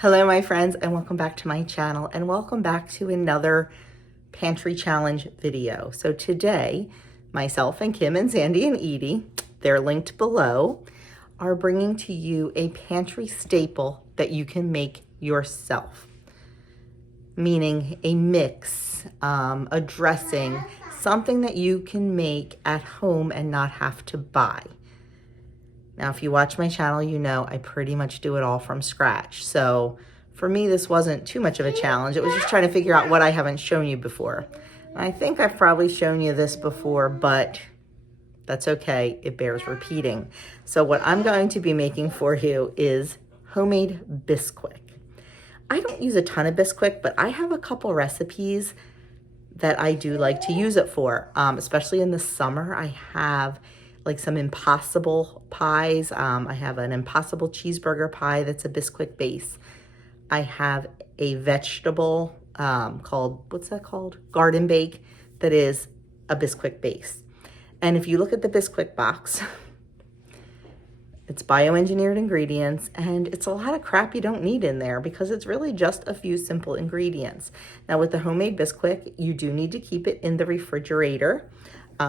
Hello my friends, and welcome back to my channel, and welcome back to another pantry challenge video. So today, myself and Kim and Sandy and Edie, they're linked below, are bringing to you a pantry staple that you can make yourself. Meaning a mix, a dressing, something that you can make at home and not have to buy. Now, if you watch my channel, you know I pretty much do it all from scratch. So for me, this wasn't too much of a challenge. It was just trying to figure out what I haven't shown you before. And I think I've probably shown you this before, but that's okay. It bears repeating. So what I'm going to be making for you is homemade Bisquick. I don't use a ton of Bisquick, but I have a couple recipes that I do like to use it for, especially in the summer. I have like some impossible pies. I have an impossible cheeseburger pie that's a Bisquick base. I have a vegetable called, what's that called? Garden bake that is a Bisquick base. And if you look at the Bisquick box, it's bioengineered ingredients, and it's a lot of crap you don't need in there because it's really just a few simple ingredients. Now with the homemade Bisquick, you do need to keep it in the refrigerator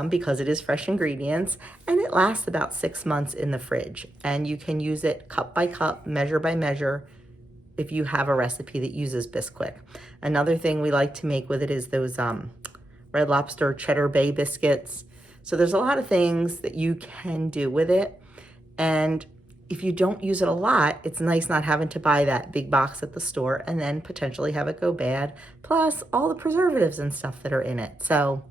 because it is fresh ingredients, and it lasts about 6 months in the fridge. And you can use it cup by cup, measure by measure, if you have a recipe that uses Bisquick. Another thing we like to make with it is those Red Lobster Cheddar Bay biscuits. So there's a lot of things that you can do with it. And if you don't use it a lot, it's nice not having to buy that big box at the store and then potentially have it go bad, plus all the preservatives and stuff that are in it. So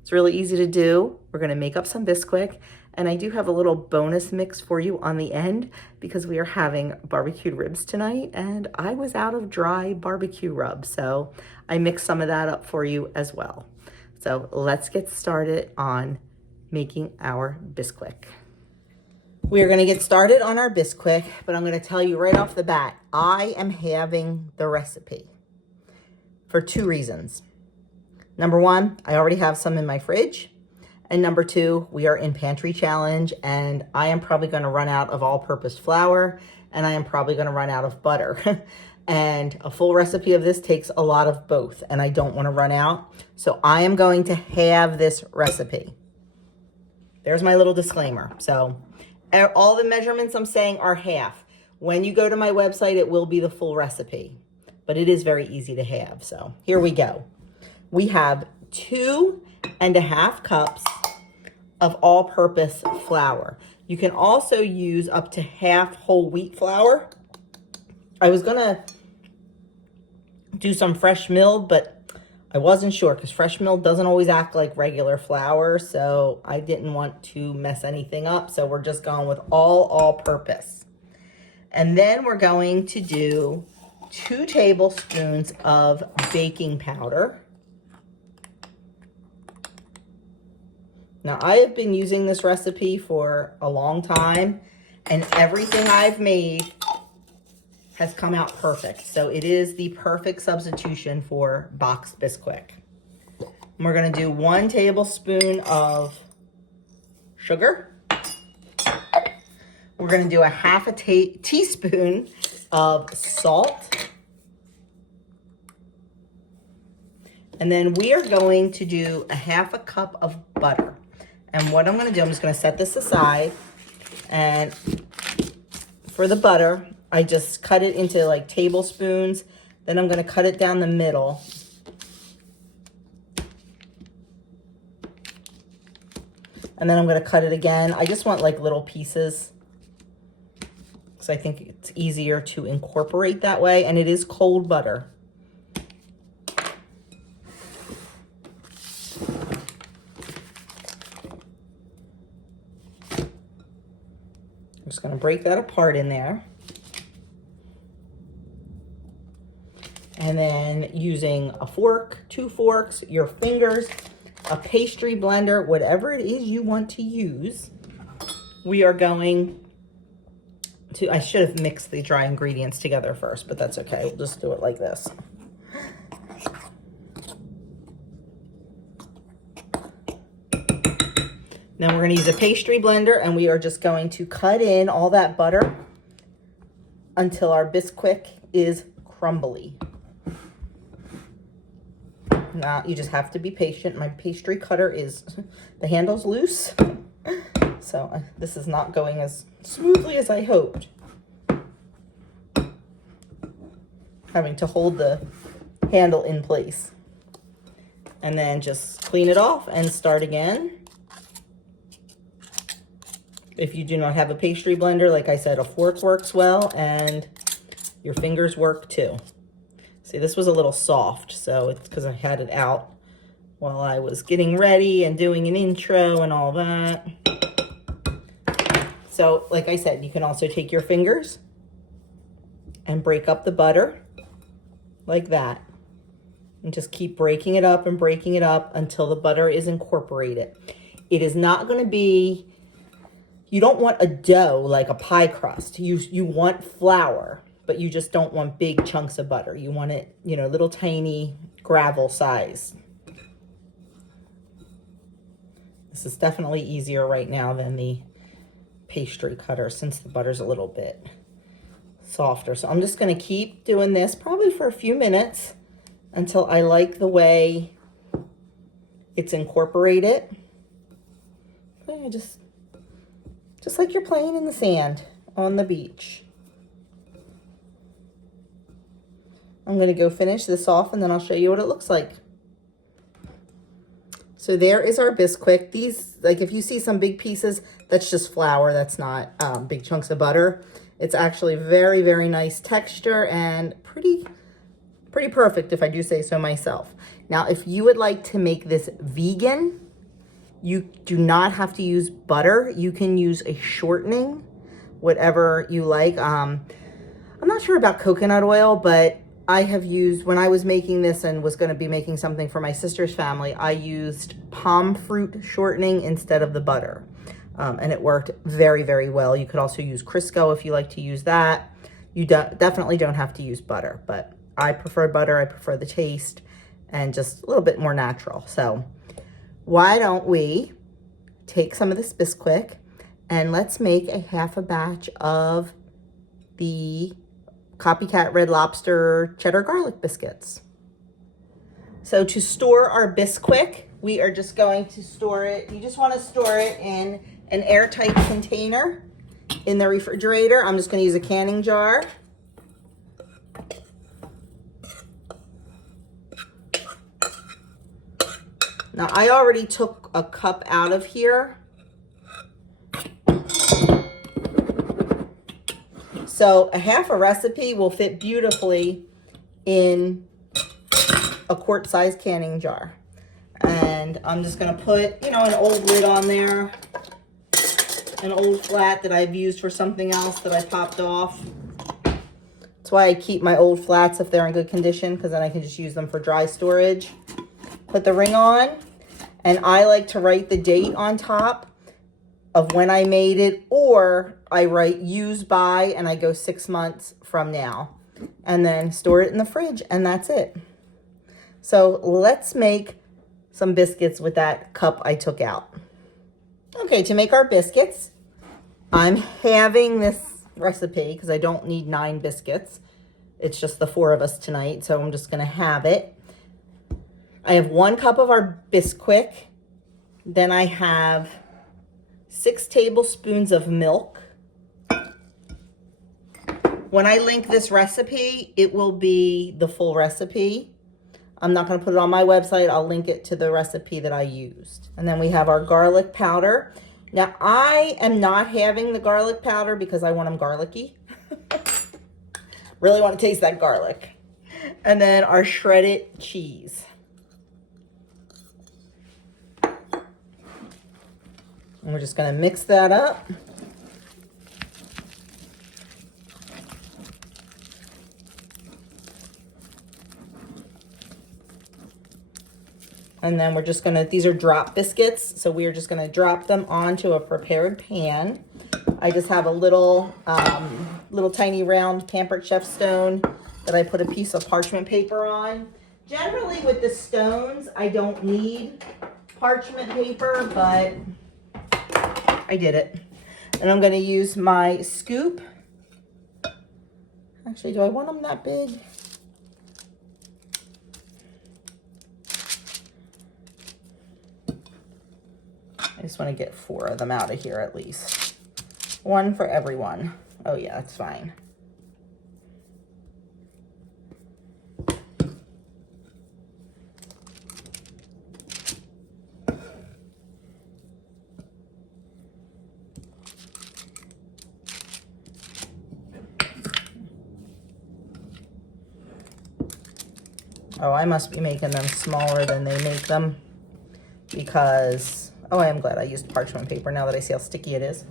it's really easy to do. We're gonna make up some Bisquick, and I do have a little bonus mix for you on the end because we are having barbecued ribs tonight, and I was out of dry barbecue rub, so I mixed some of that up for you as well. So let's get started on making our Bisquick. We're gonna get started on our Bisquick, but I'm gonna tell you right off the bat, I am having the recipe for 2 reasons. Number 1, I already have some in my fridge. And number 2, we are in pantry challenge, and I am probably gonna run out of all-purpose flour, and I am probably gonna run out of butter. And a full recipe of this takes a lot of both, and I don't wanna run out. So I am going to have this recipe. There's my little disclaimer. So all the measurements I'm saying are half. When you go to my website, it will be the full recipe, but it is very easy to have. So here we go. We have 2.5 cups of all-purpose flour. You can also use up to half whole wheat flour. I was gonna do some fresh milled, but I wasn't sure because fresh milled doesn't always act like regular flour, so I didn't want to mess anything up. So we're just going with all-purpose. And then we're going to do 2 tablespoons of baking powder. Now, I have been using this recipe for a long time, and everything I've made has come out perfect. So it is the perfect substitution for boxed Bisquick. And we're gonna do 1 tablespoon of sugar. We're gonna do a half a teaspoon of salt. And then we are going to do a half a cup of butter. And what I'm gonna do, I'm just gonna set this aside, and for the butter, I just cut it into like tablespoons. Then I'm gonna cut it down the middle. And then I'm gonna cut it again. I just want like little pieces, because I think it's easier to incorporate that way, and it is cold butter. I'm just gonna break that apart in there. And then using a fork, 2 forks, your fingers, a pastry blender, whatever it is you want to use, we are going to, I should have mixed the dry ingredients together first, but that's okay. We'll just do it like this. Now we're going to use a pastry blender, and we are just going to cut in all that butter until our Bisquick is crumbly. Now, you just have to be patient. My pastry cutter the handle's loose. So this is not going as smoothly as I hoped. Having to hold the handle in place. And then just clean it off and start again. If you do not have a pastry blender, like I said, a fork works well and your fingers work too. See, this was a little soft, so it's because I had it out while I was getting ready and doing an intro and all that. So, like I said, you can also take your fingers and break up the butter like that. And just keep breaking it up until the butter is incorporated. It is not going to be, you don't want a dough like a pie crust. You want flour, but you just don't want big chunks of butter. You want it, you know, little tiny gravel size. This is definitely easier right now than the pastry cutter since the butter's a little bit softer. So I'm just going to keep doing this probably for a few minutes until I like the way it's incorporated. Just like you're playing in the sand on the beach. I'm going to go finish this off and then I'll show you what it looks like. So there is our Bisquick. These, like if you see some big pieces, that's just flour. That's not big chunks of butter. It's actually very, very nice texture and pretty perfect if I do say so myself. Now, if you would like to make this vegan, you do not have to use butter. You can use a shortening, whatever you like. I'm not sure about coconut oil, but I have used, when I was making this and was going to be making something for my sister's family, I used palm fruit shortening instead of the butter. And it worked very, very well. You could also use Crisco if you like to use that. You definitely don't have to use butter, but I prefer butter. I prefer the taste and just a little bit more natural. So why don't we take some of this Bisquick and let's make a half a batch of the Copycat Red Lobster Cheddar Garlic Biscuits. So to store our Bisquick, we are just going to store it. You just want to store it in an airtight container in the refrigerator. I'm just going to use a canning jar. Now I already took a cup out of here. So a half a recipe will fit beautifully in a quart-sized canning jar. And I'm just gonna put, you know, an old lid on there, an old flat that I've used for something else that I popped off. That's why I keep my old flats if they're in good condition, because then I can just use them for dry storage. Put the ring on, and I like to write the date on top of when I made it, or I write used by and I go 6 months from now, and then store it in the fridge, and that's it. So let's make some biscuits with that cup I took out. Okay, to make our biscuits, I'm having this recipe because I don't need 9 biscuits. It's just the 4 of us tonight, so I'm just gonna have it. I have 1 cup of our Bisquick. Then I have 6 tablespoons of milk. When I link this recipe, it will be the full recipe. I'm not going to put it on my website. I'll link it to the recipe that I used. And then we have our garlic powder. Now, I am not having the garlic powder because I want them garlicky. Really want to taste that garlic. And then our shredded cheese. And we're just going to mix that up. And then we're just going to, these are drop biscuits, so we are just going to drop them onto a prepared pan. I just have a little tiny round Pampered Chef stone that I put a piece of parchment paper on. Generally with the stones, I don't need parchment paper, but I did it. And I'm going to use my scoop Actually, do I want them that big? I just want to get 4 of them out of here at least. 1 for everyone. Oh yeah, that's fine. Oh, I must be making them smaller than they make them because, oh, I am glad I used parchment paper now that I see how sticky it is.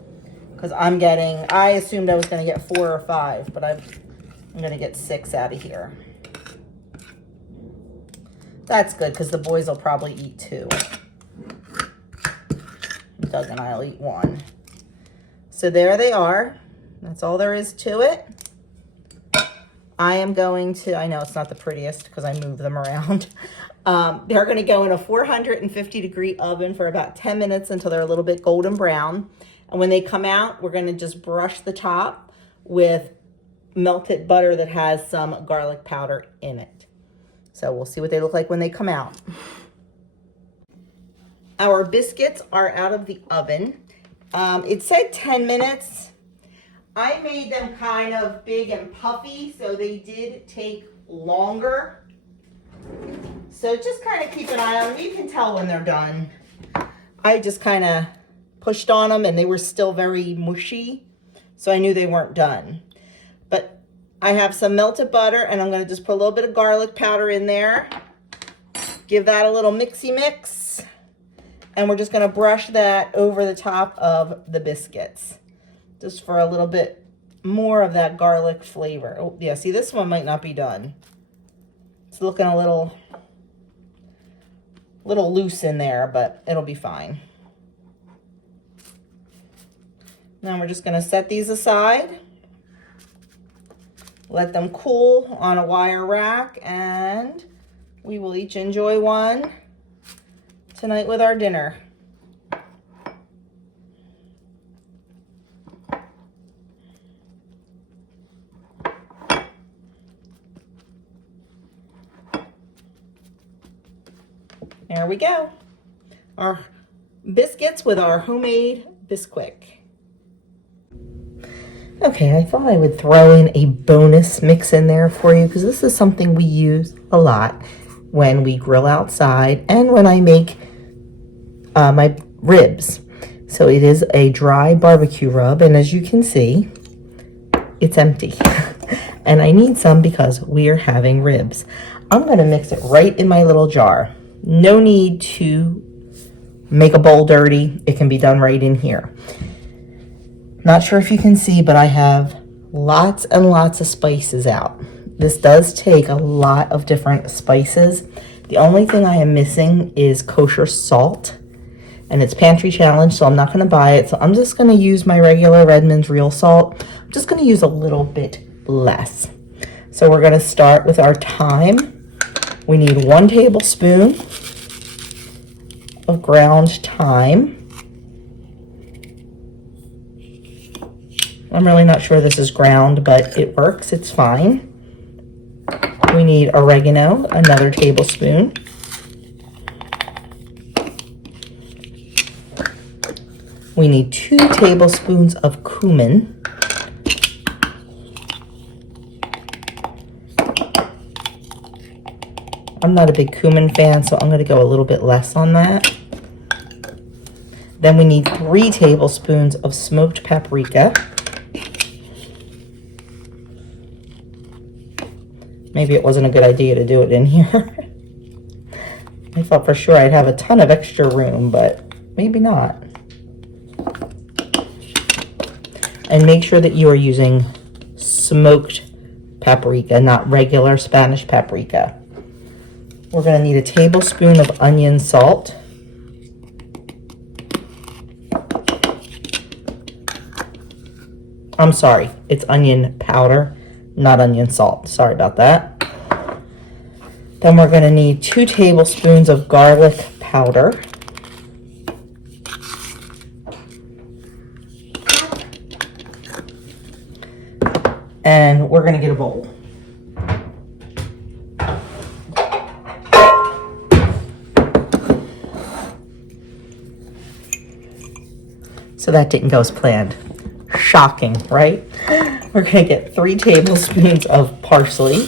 Because I assumed I was going to get 4 or 5, but I'm going to get 6 out of here. That's good because the boys will probably eat 2. Doug and I'll eat 1. So there they are. That's all there is to it. I am going to, I know it's not the prettiest because I move them around. They're going to go in a 450-degree oven for about 10 minutes until they're a little bit golden brown. And when they come out, we're going to just brush the top with melted butter that has some garlic powder in it. So we'll see what they look like when they come out. Our biscuits are out of the oven. It said 10 minutes. I made them kind of big and puffy, so they did take longer. So just kind of keep an eye on them. You can tell when they're done. I just kind of pushed on them and they were still very mushy, so I knew they weren't done. But I have some melted butter and I'm going to just put a little bit of garlic powder in there. Give that a little mixy mix. And we're just going to brush that over the top of the biscuits, just for a little bit more of that garlic flavor. Oh, yeah, see, this one might not be done. It's looking a little loose in there, but it'll be fine. Now we're just going to set these aside. Let them cool on a wire rack, and we will each enjoy one tonight with our dinner. There we go. Our biscuits with our homemade Bisquick. Okay, I thought I would throw in a bonus mix in there for you because this is something we use a lot when we grill outside and when I make my ribs. So it is a dry barbecue rub, and as you can see, it's empty. And I need some because we are having ribs. I'm going to mix it right in my little jar. No need to make a bowl dirty. It can be done right in here. Not sure if you can see, but I have lots and lots of spices out. This does take a lot of different spices. The only thing I am missing is kosher salt, and it's Pantry Challenge, so I'm not going to buy it. So I'm just going to use my regular Redmond's real salt. I'm just going to use a little bit less. So we're going to start with our thyme. We need 1 tablespoon of ground thyme. I'm really not sure this is ground, but it works. It's fine. We need oregano, another tablespoon. We need 2 tablespoons of cumin. I'm not a big cumin fan, so I'm going to go a little bit less on that. Then we need 3 tablespoons of smoked paprika. Maybe it wasn't a good idea to do it in here. I thought for sure I'd have a ton of extra room, but maybe not. And make sure that you are using smoked paprika, not regular Spanish paprika. We're going to need a tablespoon of onion salt. I'm sorry, it's onion powder, not onion salt. Sorry about that. Then we're going to need 2 tablespoons of garlic powder. and we're gonna get a bowl. So that didn't go as planned. Shocking, right? We're gonna get 3 tablespoons of parsley.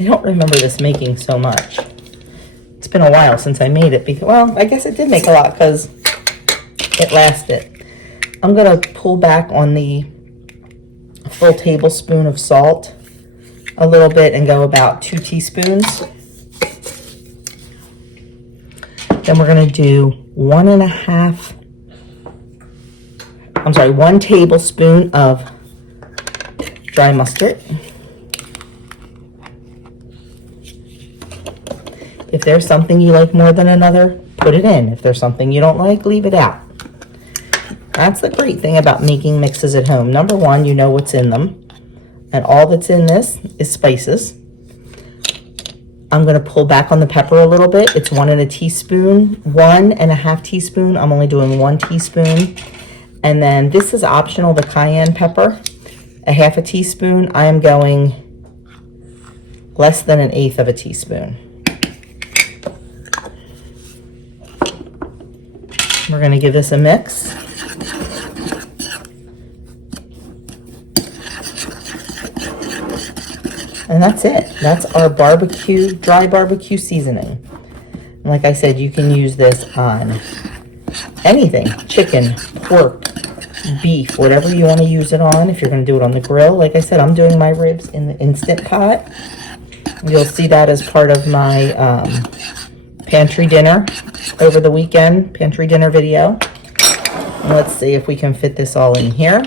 I don't remember this making so much. It's been a while since I made it because, well, I guess it did make a lot because it lasted. I'm gonna pull back on the full tablespoon of salt a little bit and go about 2 teaspoons. Then we're gonna do 1 tablespoon of dry mustard. If there's something you like more than another, put it in. If there's something you don't like, leave it out. That's the great thing about making mixes at home. Number one, you know what's in them. And all that's in this is spices. I'm gonna pull back on the pepper a little bit. It's 1 teaspoon, 1.5 teaspoon. I'm only doing 1 teaspoon. And then this is optional, the cayenne pepper, 1/2 teaspoon. I am going less than 1/8 teaspoon. We're gonna give this a mix. And that's it. That's our barbecue, dry barbecue seasoning. And like I said, you can use this on anything, chicken, pork, beef, whatever you want to use it on. If you're going to do it on the grill, like I said, I'm doing my ribs in the Instant Pot. You'll see that as part of my pantry dinner over the weekend, pantry dinner video. And let's see if we can fit this all in here.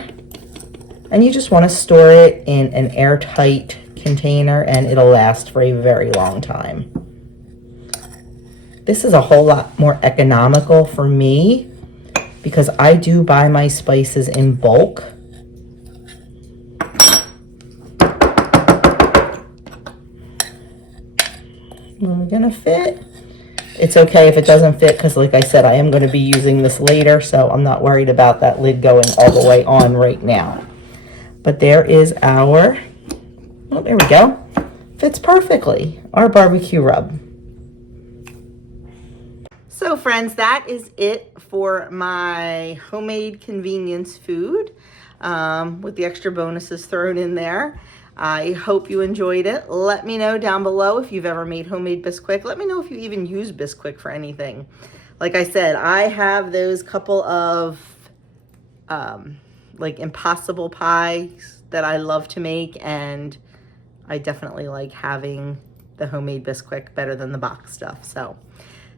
And you just want to store it in an airtight container and it'll last for a very long time. This is a whole lot more economical for me because I do buy my spices in bulk. We're gonna fit. It's okay if it doesn't fit because like I said, I am going to be using this later, so I'm not worried about that lid going all the way on right now. But there is our, oh, there we go. Fits perfectly. Our barbecue rub. So friends, that is it for my homemade convenience food with the extra bonuses thrown in there. I hope you enjoyed it. Let me know down below if you've ever made homemade Bisquick. Let me know if you even use Bisquick for anything. Like I said, I have those couple of like impossible pies that I love to make, and I definitely like having the homemade Bisquick better than the box stuff. So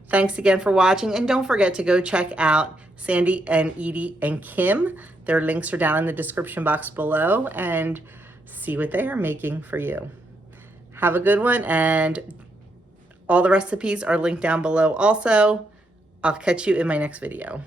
thanks again for watching, and don't forget to go check out Sandy and Edie and Kim. Their links are down in the description box below, and see what they are making for you. Have a good one, and all the recipes are linked down below also. I'll catch you in my next video.